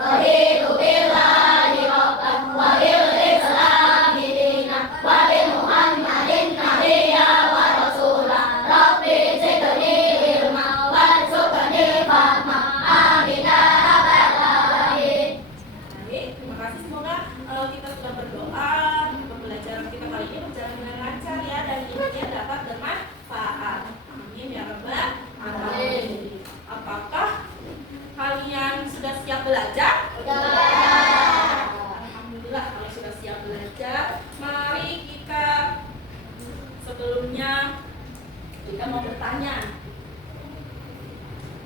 رضيت بالله ربا وبالإسلام دينا وبمحمد نبيا ورسولا ربي زدني علما وارزقني فهما آمين يا رب العالمين. Baik, terima kasih. Semoga kita sudah berdoa, pembelajaran kita kali ini berjalan dengan lancar ya, dan ilmunya dapat bermanfaat. Amin ya rabbal alamin. Apakah kalian sudah siap belajar? Alhamdulillah kalau sudah siap belajar. Mari kita sebelumnya kita mau bertanya.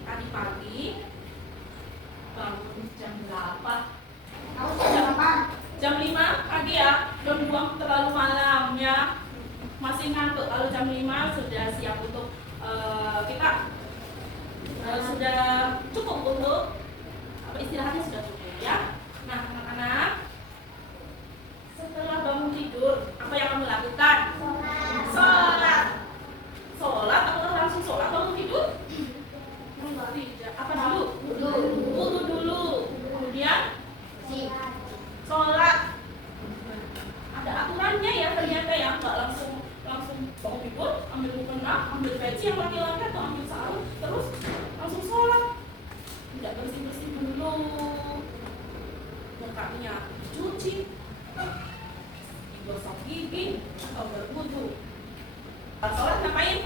Tadi pagi bangun jam berapa? Jam 5 pagi ya, belum buang terlalu malam ya. Masih ngantuk. Kalau jam 5 sudah siap untuk kita sudah cukup untuk istirahatnya, sudah cukup ya. Nah anak-anak, setelah bangun tidur apa yang kamu lakukan? Sholat. Sholat atau langsung sholat bangun tidur? Tidak. Apa dulu? Wudu dulu. Kemudian sholat. Ada aturannya ya ternyata ya, nggak langsung bangun tidur, ambil mukena, ambil peci yang laki-laki atau ambil sarung, terus langsung sholat. Tidak bersih-bersih dulu, mukanya dicuci, digosok gigi, atau berwudu. Sholat ngapain?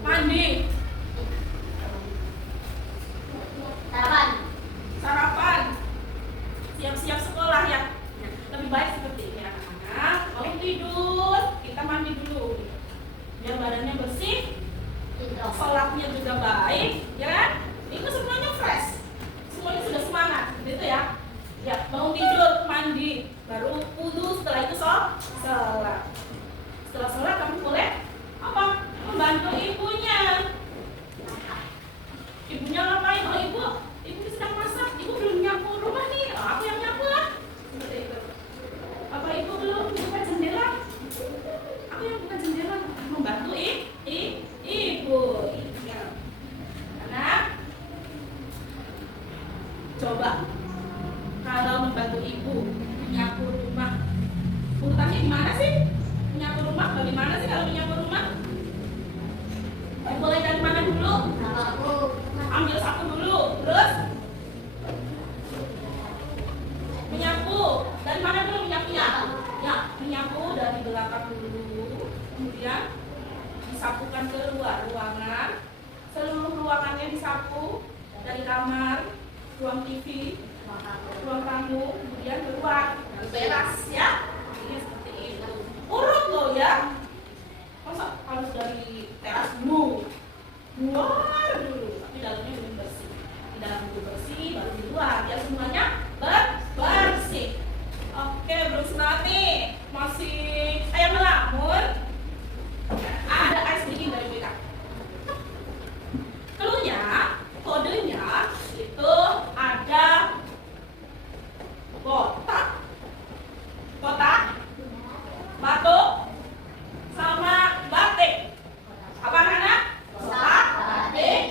Mandi. Sarapan. Siap-siap sekolah ya. Lebih baik seperti ini anak-anak. Mau tidur, kita mandi dulu biar badannya bersih, sholatnya juga baik, ya kan? Itu semuanya fresh, semuanya sudah semangat, gitu ya. Ya, bangun tidur, mandi, baru wudu, setelah itu sholat. Setelah sholat kamu boleh apa? Membantu ibunya. Ibunya ngapain? Oh ibu sedang masak, ibu belum nyapu rumah nih. Oh, aku yang nyapu lah. Seperti itu. Apa ibu belum buka jendela? Aku yang buka jendela, membantu ibu. Ya. Anak, coba kalau membantu ibu menyapu rumah, urutannya gimana sih? Menyapu rumah bagaimana sih kalau menyapu rumah? Mulai dari mana dulu? Ambil sapu dulu, terus menyapu. Dari mana dulu menyapunya? Ya, menyapu dari belakang dulu, kemudian disapukan ke luar ruangan. Seluruh ruangannya disapu, dari kamar, ruang TV, ruang tamu, kemudian keluar, beres ya. Ini seperti itu. Urut loh ya. Masa harus dari teras dulu, luar dulu, tapi dalamnya belum bersih. Di dalam itu bersih, baru di luar ya semuanya bersih. Oke, belum senati, masih ayam melamun. Ada ice dingin dari BK. Cluenya, kodenya itu ada kotak, batu, sama batik. Apa anak? Kotak, batik,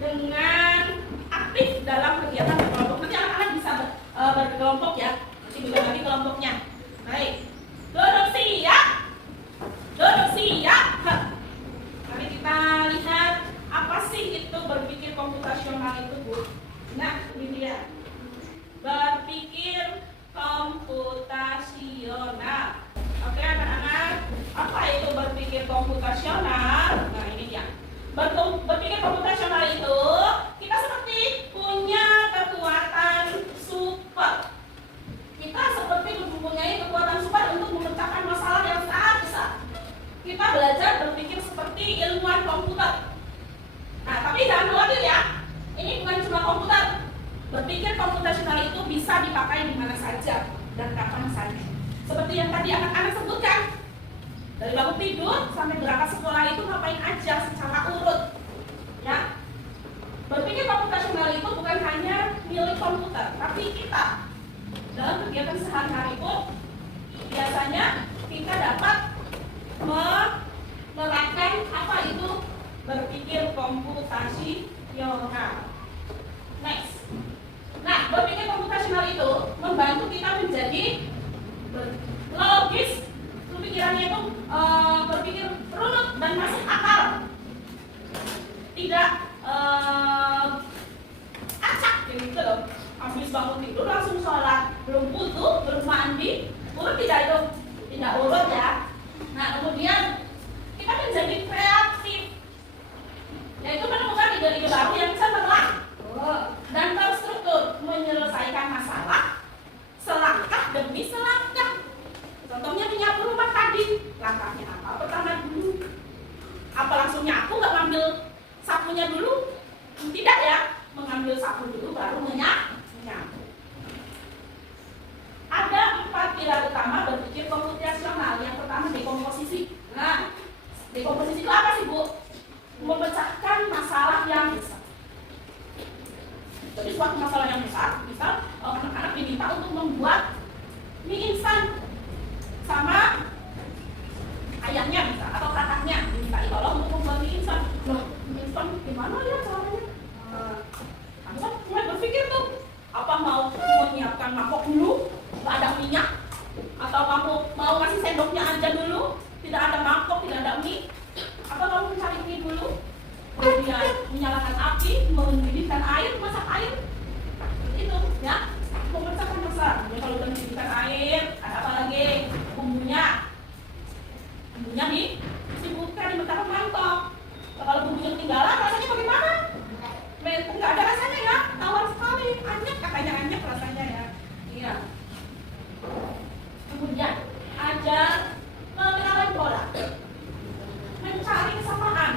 dengan aktif dalam kegiatan berkelompok. Nanti anak-anak bisa berkelompok ya. Nanti bagi kelompoknya. Baik. Duduk siap. Duduk siap. Mari kita lihat apa sih itu berpikir komputasional itu, Bu. Nah, ini dia. Berpikir komputasional. Oke, anak-anak. Apa itu berpikir komputasional? Nah, ini dia. Berpikir komputasional itu kita seperti punya kekuatan super. Kita seperti mempunyai kekuatan super untuk memecahkan masalah yang sangat besar. Kita belajar berpikir seperti ilmuwan komputer. Nah, tapi jangan khawatir ya. Ini bukan cuma komputer. Berpikir komputasional itu bisa dipakai di mana saja dan kapan saja. Seperti yang tadi anak-anak sebutkan. Dari bangun tidur sampai berangkat sekolah itu ngapain aja secara urut. Ya. Berpikir komputasional itu bukan hanya milik komputer, tapi kita dalam kegiatan sehari-hari pun biasanya kita dapat menerapkan apa itu berpikir komputasional. Next. Nah, berpikir komputasional itu membantu kita menjadi logis. Pikirannya itu berpikir runut dan masuk akal, tidak acak gitu loh. Habis bangun tidur langsung sholat, belum wudu, belum mandi, urut tidak itu, tidak urut ya. Nah, kemudian kita menjadi kreatif, yaitu menemukan ide-ide baru yang cemerlang dan terstruktur, menyelesaikan masalah selangkah demi selangkah. Contohnya menyapu rumah tadi, langkahnya apa? Pertama dulu, apa langsung nyapu, nggak ngambil sapunya dulu? Tidak ya, mengambil sapu dulu baru menyapu. Ada 4 pilar utama berpikir komputasional. Yang pertama dekomposisi. Nah, dekomposisi itu apa sih, Bu? Memecahkan masalah yang besar. Jadi suatu masalah yang besar, misal anak-anak diminta untuk membuat mie instan sama ayahnya bisa atau kakaknya diminta tolong untuk membuat mie instan. Loh, mie instan gimana ya caranya? Kan mulai berpikir tuh, apa mau menyiapkan mangkok dulu, nggak ada minyak, atau kamu mau ngasih sendoknya aja dulu, tidak ada mangkok, tidak ada mie, atau kamu mencari mie dulu, kemudian menyalakan api, mendidihkan air, masak air, itu ya. Memecahkan masalah. Ya, kalau udah mendidihkan air, ada apa lagi? Bumbunya disibukkan, dibentakkan mantap. Kalau bumbunya ketinggalan, rasanya bagaimana? Nggak ada rasanya ya, tawar sekali, anyep, katanya anyep rasanya ya. Iya. Kemudian ajar mengenalkan pola, mencari kesamaan.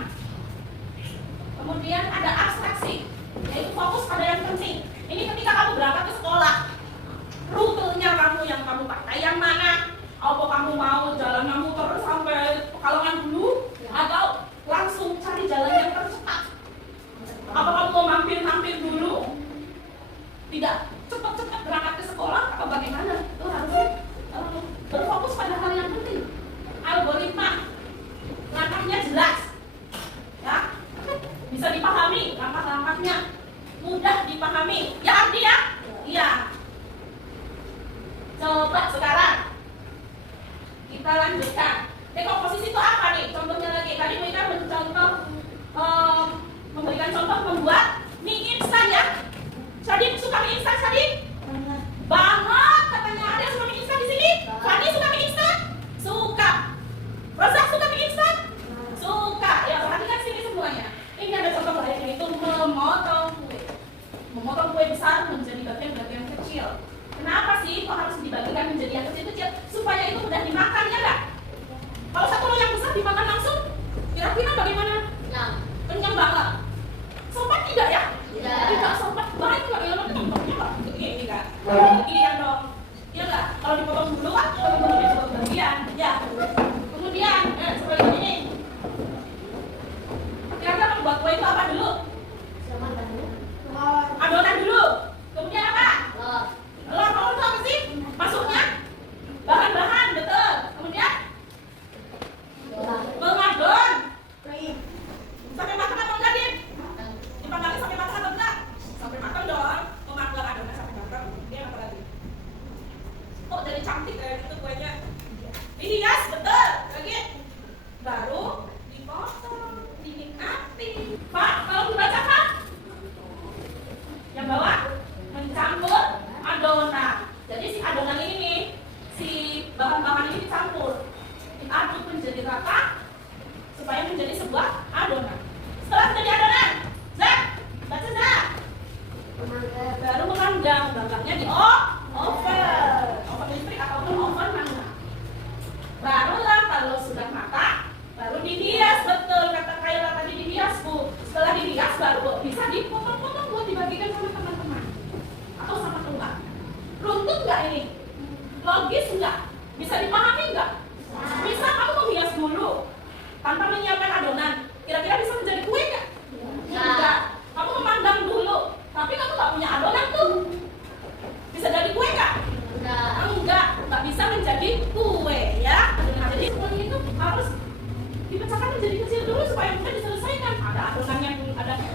Kemudian ada abstraksi, yaitu fokus pada yang penting. Ini ketika kamu berangkat ke sekolah, rutenya kamu yang kamu pakai yang mana? Apa kamu mau jalan muter sampai Pekalongan dulu, atau langsung cari jalan yang tercepat? Apa kamu mau mampir dulu? Tidak cepat-cepat berangkat ke sekolah atau bagaimana? Itu harus berfokus pada hal yang penting. Algoritma, langkahnya jelas, ya, bisa dipahami langkah-langkahnya, mudah dipahami. Ya, Ardi ya? Iya. Coba sekarang kita lanjutkan. Dekomposisi itu apa nih? Contohnya lagi. Tadi mereka memberikan contoh membuat mie instan ya. Jadi suka mie instan tadi? Banget katanya. Ada yang suka mie instan di sini? Fani suka mie instan? Suka. Rosa suka mie instan? Suka. Ya, perhatikan sini semuanya. Ini ada contoh lain, yaitu memotong kue. Memotong kue besar menjadi bagian-bagian kecil. Kenapa sih kok harus dibagikan menjadi yang kecil-kecil? Supaya itu mudah dimakan, ya enggak? Kalau satu loyang besar dimakan langsung, kira-kira bagaimana? Kenyang banget. Sempat tidak ya? Tidak sempat banget kalau yang contohnya kok begini kan? Bagian dong. Ya enggak? Kalau dipotong dulu kan potong bagian. Ya. Kemudian seperti ini. Kira-kira membuat kue itu apa dulu? Adonan dulu. Kemudian apa? Telur. Kamu tahu apa sih? Masuknya bahan-bahan, betul. Kemudian mengadon. Sampai matang atau enggak, Din?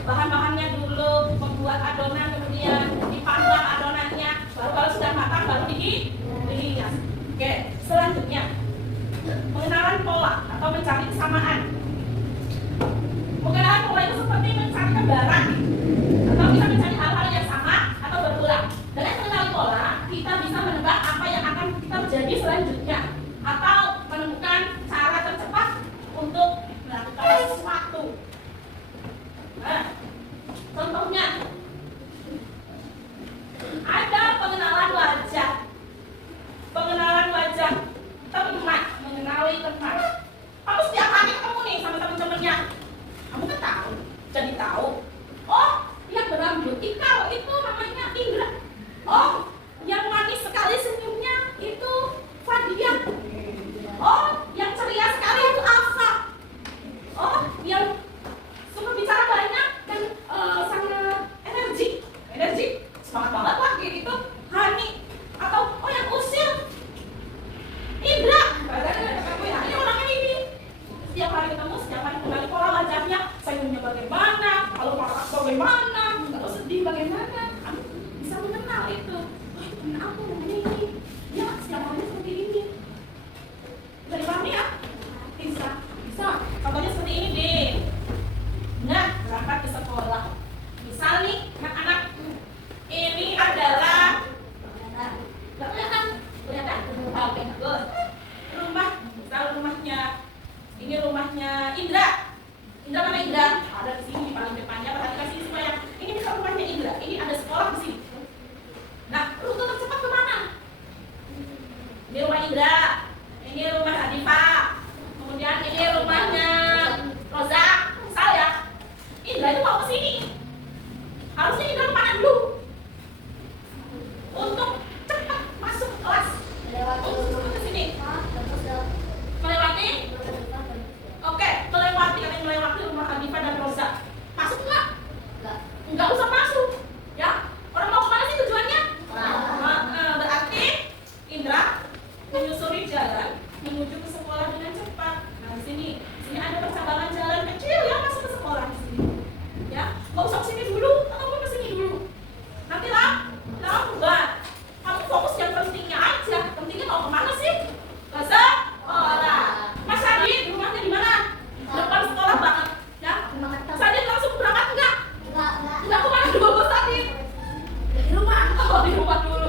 bahan-bahannya dulu, membuat adonan, kemudian dipanggang adonannya, baru kalau sudah matang baru dihias. Oke, selanjutnya pengenalan pola atau mencari kesamaan. Pengenalan pola itu seperti mencari gambaran atau kita mencari hal-hal yang sama atau berulang. Dengan mengenali pola, kita bisa menebak apa yang akan terjadi selanjutnya atau menemukan cara tercepat untuk melakukan sesuatu. Nah, contohnya ada pengenalan wajah. Pengenalan wajah teman, mengenali teman. Kamu setiap hari ketemu nih sama teman-temannya. Kamu kan tahu, jadi tahu. Oh, yang berambut ikal itu namanya Indra. Oh, yang manis sekali senyumnya itu Fadia. Oh, yang ceria sekali itu Alfa. Oh, yang suka bicara banyak dan sangat energi, semangat banget lah kayak gitu, Hani. Atau oh yang usil Indra. Ini orangnya ini. Setiap hari ketemu, setiap hari kembali pola wajahnya, senyumnya bagaimana, kalau marah bagaimana, kalau sedih bagaimana. Kamu bisa mengenal itu. Oh, itu teman aku namanya ini. Dia setiap hari seperti ini. Bisa dipahami ya? Bisa. Contohnya seperti ini deh. Nah, berangkat ke sekolah. Misal nih, anak-anak, ini adalah nggak kelihatan? Oke, good. Rumah, misal rumahnya, ini rumahnya Indra. Indra mana Indra? Ada di sini paling depannya. Perhatikan sini supaya ini bisa rumahnya Indra. Ini ada sekolah di sini. Nah, rute tercepat kemana? Ini rumah Indra. Ini rumah Hadifa. Kemudian ini rumahnya Roza. Misal ya, Indra itu mau ke sini. Harusnya Indra kemana dulu? Untuk cepat masuk kelas. Untuk ke sini. Melewati? Oke, melewati. Kalian melewati rumah Hadifa dan Roza. Masuk nggak? Nggak usah masuk. Ya, orang mau kemana sih tujuannya? Berarti Indra menyusuri jalan menuju ke sekolah dengan cepat. Nah, di sini ada percabangan jalan kecil ya masuk ke sekolah di sini. Ya, nggak usah kesini dulu ataupun kesini dulu. Nanti lambat. Kamu fokus yang pentingnya aja. Pentingnya mau kemana sih? Ke sekolah. Mas Adit, rumahnya di mana? Depan sekolah banget. Ya, Mas Adit langsung berangkat enggak? Enggak kemana dulu, Mas Adit? Di rumah. Oh, di rumah dulu.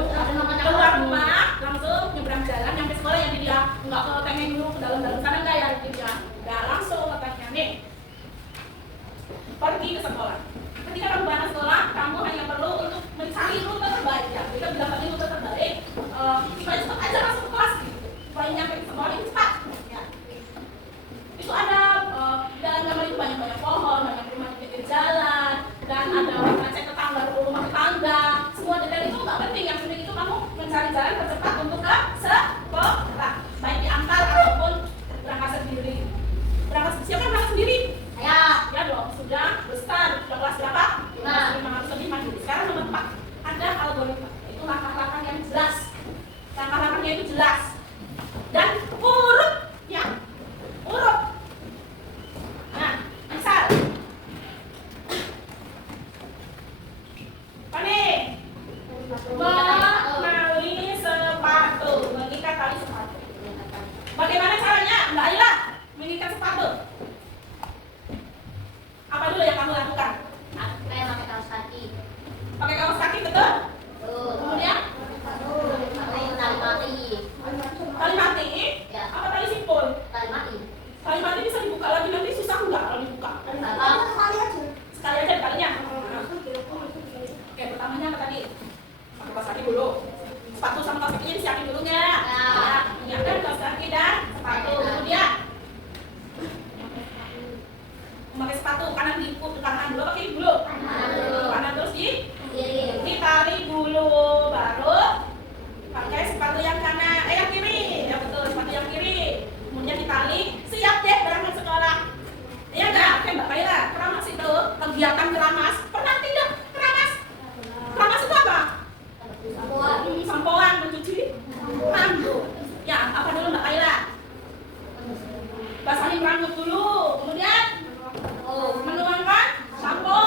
Keluar rumah, langsung nyebrang jalan nyampe sekolah yang dia enggak ke pengen dulu ke dalam-dalam sana enggak ya gitu ya. Enggak langsung letaknya nih. Pergi ke sekolah. Ketika kamu berangkat sekolah, kamu hanya perlu untuk mencari rute terbaik ya. Kita bilang tadi rute terbaik, supaya cepat aja masuk ke kelas gitu. Supaya nyampe ke sekolah ini cepat. Ya. Itu ada dalam kamar itu banyak pohon, banyak rumah di pinggir jalan, dan ada ngecek tetangga, rumah tetangga. Semua detail itu nggak penting. Yang penting itu kamu mencari jalan tercepat untuk ke sekolah, baik diantar ataupun berangkat sendiri. Siapa yang berangkat sendiri? Ya dong, sudah besar. Sudah kelas berapa? 500 lebih maju. Sekarang nomor 4 ada algoritma. Itu langkah-langkah yang jelas. Langkah-langkahnya itu jelas dan urut ya, urut. Nah, misal apa nih? Mengenali sepatu, mengikat tali sepatu. Bagaimana caranya? Mbak Ayla mengikat sepatu? Apa dulu yang kamu lakukan? Pakai kaos kaki. Pakai kaos kaki, betul? Kemudian? Pakai tali mati. Tali mati? Ya. Apa tali simpul? Tali mati. Tali mati bisa dibuka lagi, nanti susah nggak kalau dibuka? Sekali aja talinya. Oke, pertamanya apa tadi? Pakai kaos kaki dulu. Sepatu sama kaos kakinya disiapin dulu nggak? Ya. Menyiapkan kaos kaki dan sepatu. Kemudian memakai sepatu kanan dulu apa kiri dulu? Kanan terus ditali dulu, baru pakai sepatu yang kanan, yang kiri. Ya betul, sepatu yang kiri. Kemudian ditali, siap deh berangkat sekolah. Iya enggak? Oke Mbak Kaila, keramas itu kegiatan keramas. Pernah tidak keramas? Keramas itu apa? Sampoan mencuci rambut. Ya, apa dulu Mbak Kaila? Basahin rambut dulu, kemudian menuangkan sampo.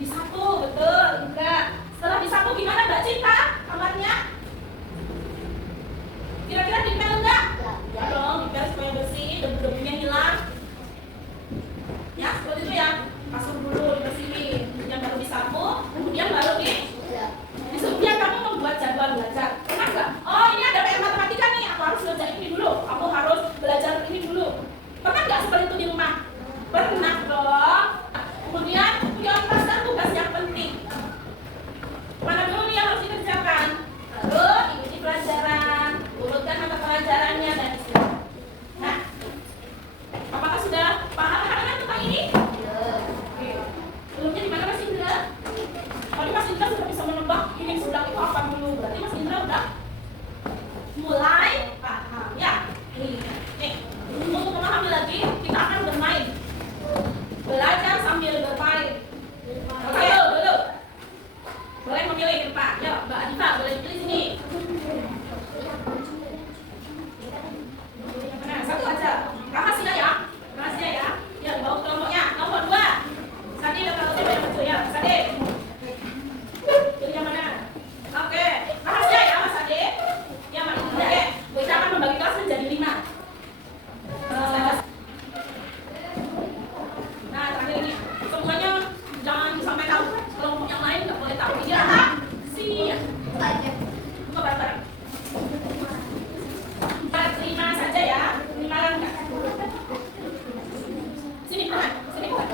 Disapu, betul, enggak. Setelah disapu gimana Mbak Cinta kamarnya? Kira-kira dipel enggak? Ya dong, dipel supaya bersih, debu-debunya hilang. Ya, seperti itu ya. Kasur dulu dibersihin, kemudian baru disapu, kemudian baru kemudian kamu membuat jadwal belajar. Pernah enggak? Oh, ini ada PR matematika nih, aku harus belajar ini dulu. Aku harus belajar ini dulu. Pernah enggak seperti itu di rumah? Pernah dong. Kemudian prioritaskan tugas yang penting. Mana dulu nih yang harus dikerjakan? Lalu ikuti pelajaran, urutkan mata pelajarannya dan istirahat. Nah, apakah sudah paham anak-anak tentang ini? Oke. Belumnya di mana Mas Indra? Tadi Mas Indra sudah bisa menebak ini sedang itu apa dulu. Berarti Mas Indra udah mulai paham ya. Nih, untuk memahami lagi kita akan bermain. Belajar sambil bermain. Oke, dulu. Boleh memilih Pak. Yuk, Mbak Adifa boleh pilih sini. Nah, satu aja. Rahasia ya. Rahasia ya. Ya, bawa kelompoknya. Nomor 2. Sadi dan kalau saya yang maju ya. Sadi. Pilih yang mana? Oke. Rahasia ya Mas Ade. Yang mana? Oke. Kita akan membagi kelas menjadi 5. Nah, terakhir ini. Semuanya jangan sampai tahu. Kelompok yang lain nggak boleh tahu. Ini rahasia. Buka bareng-bareng. 5 saja ya. 5 langkah. Sini, Pak. Sini, Pak.